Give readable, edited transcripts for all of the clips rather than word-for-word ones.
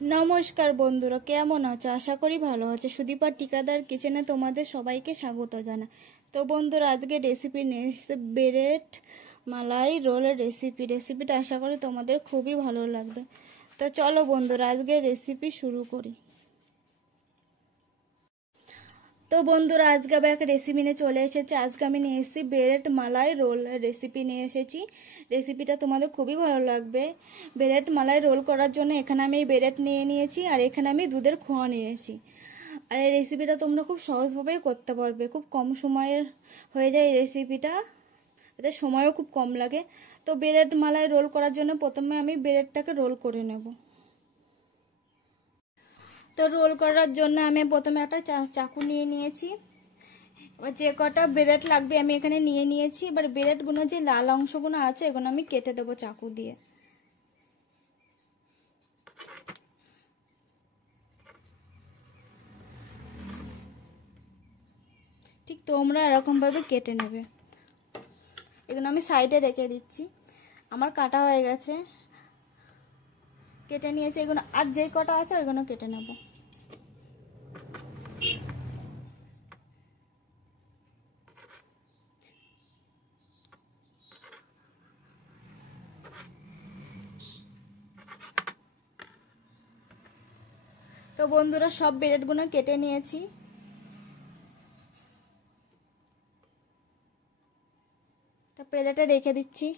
নমস্কার বন্ধুরা, কেমন আছো? আশা করি ভালো আছো। সুদীপা টিকাদার কিচেনে তোমাদের সবাইকে স্বাগত জানাই। তো বন্ধুরা, আজকে রেসিপি নিয়ে এসেছে ব্রেড মালাই রোলের রেসিপিটা আশা করি তোমাদের খুবই ভালো লাগবে। তো চলো বন্ধুরা, আজকে রেসিপি শুরু করি। তো বন্ধুরা, আজকে আবার একটা রেসিপি নিয়ে চলে এসেছি। আজকে আমি নিয়ে এসেছি ব্রেড মালাই রোল রেসিপি নিয়ে এসেছি। রেসিপিটা তোমাদের খুবই ভালো লাগবে। ব্রেড মালাই রোল করার জন্য এখানে আমি ব্রেড নিয়ে নিয়েছি, আর এখানে আমি দুধের খোয়া নিয়েছি। আর এই রেসিপিটা তোমরা খুব সহজভাবেই করতে পারবে, খুব কম সময়ের হয়ে যায় এই রেসিপিটা, এতে সময়ও খুব কম লাগে। তো ব্রেড মালাই রোল করার জন্য প্রথমে আমি ব্রেডটাকে রোল করে নেব। তো রোল করার জন্য আমি প্রথমে একটা চাকু নিয়ে নিয়েছি। এবার যে কটা ব্রেড লাগবে আমি এখানে নিয়ে নিয়েছি। এবার ব্রেডগুলো যে লাল অংশগুলো আছে এগুলো আমি কেটে দেবো চাকু দিয়ে। ঠিক তোমরা এরকমভাবে কেটে নেবে। এগুলো আমি সাইডে রেখে দিচ্ছি। আমার কাটা হয়ে গেছে, কেটে নিয়েছি এগুলো। আর যে কটা আছে ওইগুলো কেটে নেব। তো বন্ধুরা, সব ব্রেডগুলো কেটে নিয়েছি। প্লেটে রেখে দিচ্ছি।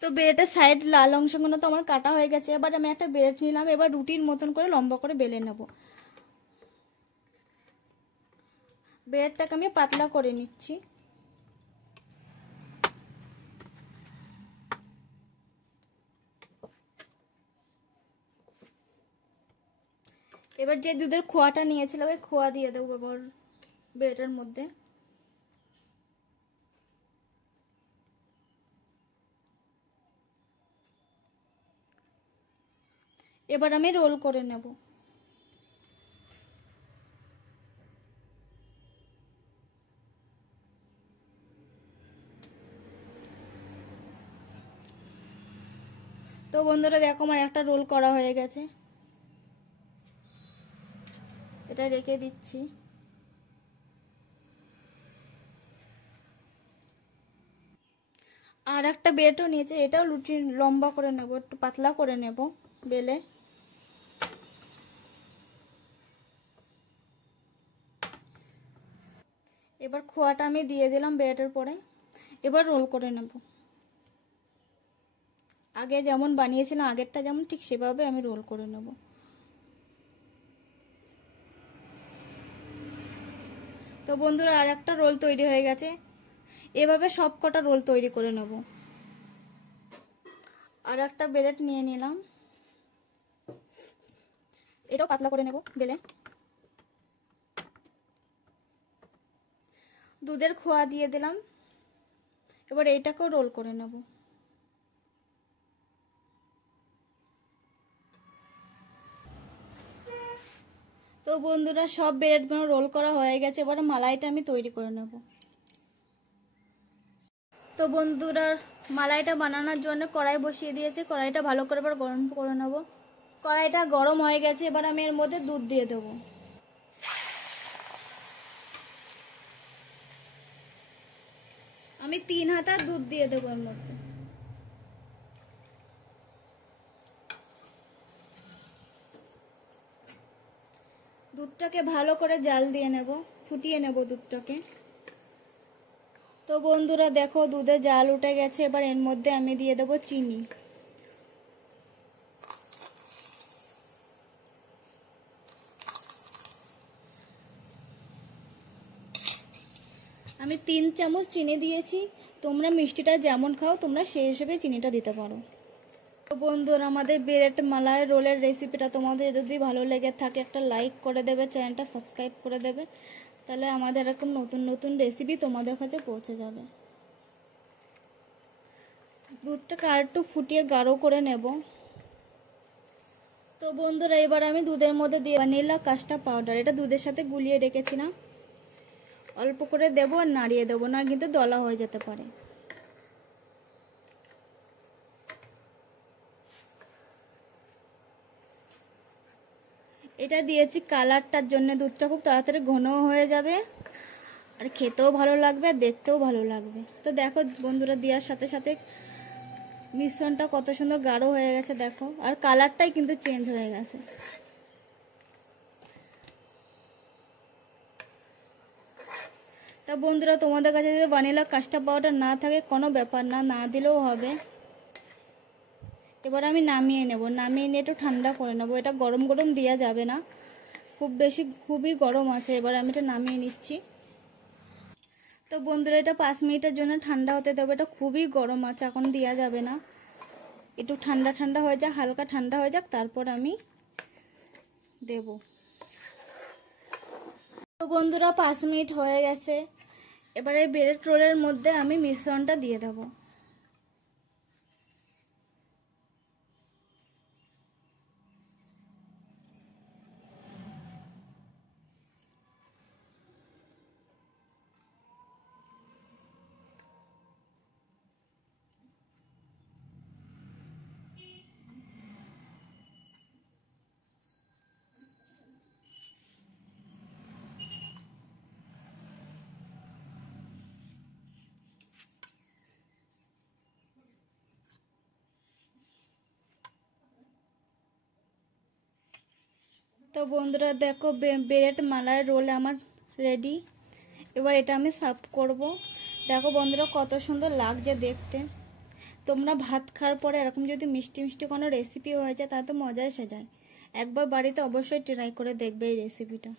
তো ব্রেডের সাইড লাল অংশগুলো তো আমার কাটা হয়ে গেছে। এবার আমি একটা ব্রেড নিলাম। এবার রুটির মতন করে লম্বা করে বেলে নেব। ব্রেডটাকে আমি পাতলা করে নিচ্ছি। এবার যে দুধের খোয়াটা নিয়েছিলাম ওই খোয়া দিয়ে দেবো এবার ব্রেডের মধ্যে। এবার আমি রোল করে নেব। তো বন্ধুরা দেখো, আমার একটা রোল করা হয়ে গেছে। এটা রেখে দিচ্ছি। আর একটা ব্রেডও নিয়েছে, এটাও লুচি লম্বা করে নেব, একটু পাতলা করে নেব বেলে। এবার খোয়াটা আমি দিয়ে দিলাম ব্রেডের পরে। এবার রোল করে নেব। আগে যেমন বানিয়েছিলাম, আগেরটা যেমন, ঠিক সেভাবে আমি রোল করে নেব। তো বন্ধুরা, আর একটা রোল তৈরি হয়ে গেছে। এভাবে সব কটা রোল তৈরি করে নেব। আর একটা ব্রেড নিয়ে নিলাম, এটাও পাতলা করে নেব বেলে। দুধের খোয়া দিয়ে দিলাম। এবার এইটাকেও রোল করে নেব। তো বন্ধুরা, সব ব্রেডগুলো রোল করা হয়ে গেছে। এবার মালাইটা আমি তৈরি করে নেব। তো বন্ধুরা, মালাইটা বানানোর জন্য কড়াই বসিয়ে দিয়েছে। কড়াইটা ভালো করে এবার গরম করে নেব। কড়াইটা গরম হয়ে গেছে। এবার আমি এর মধ্যে দুধ দিয়ে দেবো। আমি 3 হাতা দুধ দিয়ে দেবো এর মধ্যে। দুধটাকে ভালো করে জাল দিয়ে নেব, ফুটিয়ে নেব দুধটাকে। তো বন্ধুরা দেখো, দুধে জাল উঠে গেছে। এবার এর মধ্যে আমি দিয়ে দেবো চিনি। আমি 3 চামচ চিনি দিয়েছি। তোমরা মিষ্টিটা যেমন খাও তোমরা সেই হিসেবে চিনিটা দিতে পারো। তো বন্ধুরা, আমাদের ব্রেড মালাই রোলের রেসিপিটা তোমাদের যদি ভালো লেগে থাকে একটা লাইক করে দেবে, চ্যানেলটা সাবস্ক্রাইব করে দেবে, তাহলে আমাদের এরকম নতুন নতুন রেসিপি তোমাদের কাছে পৌঁছে যাবে। দুধটাকে আর একটু ফুটিয়ে গাঢ় করে নেব। তো বন্ধুরা, এবার আমি দুধের মধ্যে দিয়ে ভ্যানিলা কাস্টার্ড পাউডার, এটা দুধের সাথে গুলিয়ে রেখেছিলাম, অল্প করে দেবো আর নাড়িয়ে দেবো, না কিন্তু দলা হয়ে যেতে পারে। এটা দিয়েছি কালারটার জন্য, দুধটা খুব তাড়াতাড়ি ঘনও হয়ে যাবে আর খেতেও ভালো লাগবে আর দেখতেও ভালো লাগবে। তো দেখো বন্ধুরা, দেওয়ার সাথে সাথে মিশ্রণটা কত সুন্দর গাঢ় হয়ে গেছে দেখো, আর কালারটাই কিন্তু চেঞ্জ হয়ে গেছে। তা বন্ধুরা, তোমাদের কাছে যদি ভ্যানিলা কাস্টার্ড পাউডার না থাকে কোনো ব্যাপার না, না দিলেও হবে। এবার আমি নামিয়ে নেব, নামিয়ে নিয়ে একটু ঠান্ডা করে নেব। এটা গরম গরম দেওয়া যাবে না, খুবই গরম আছে। এবার আমি এটা নামিয়ে নিচ্ছি। তো বন্ধুরা, এটা 5 মিনিটের জন্য ঠান্ডা হতে দেবো। এটা খুবই গরম আছে, এখন দেওয়া যাবে না। একটু ঠান্ডা ঠান্ডা হয়ে যাক, হালকা ঠান্ডা হয়ে যাক, তারপর আমি দেব। তো বন্ধুরা, 5 মিনিট হয়ে গেছে। এবারে ব্রেড রোলের মধ্যে আমি মিশ্রণটা দিয়ে দেবো। তো বন্ধুরা দেখো, ব্রেড মালাই রোল আমার রেডি। এবার এটা আমি সার্ভ করব। দেখো বন্ধুরা, কত সুন্দর লাগছে দেখতে। তোমরা ভাত খাওয়ার পরে এরকম যদি মিষ্টি মিষ্টি কোনো রেসিপি হয়ে যায়, তা তো মজাই এসে যায়। একবার বাড়িতে অবশ্যই ট্রাই করে দেখবে এই রেসিপিটা।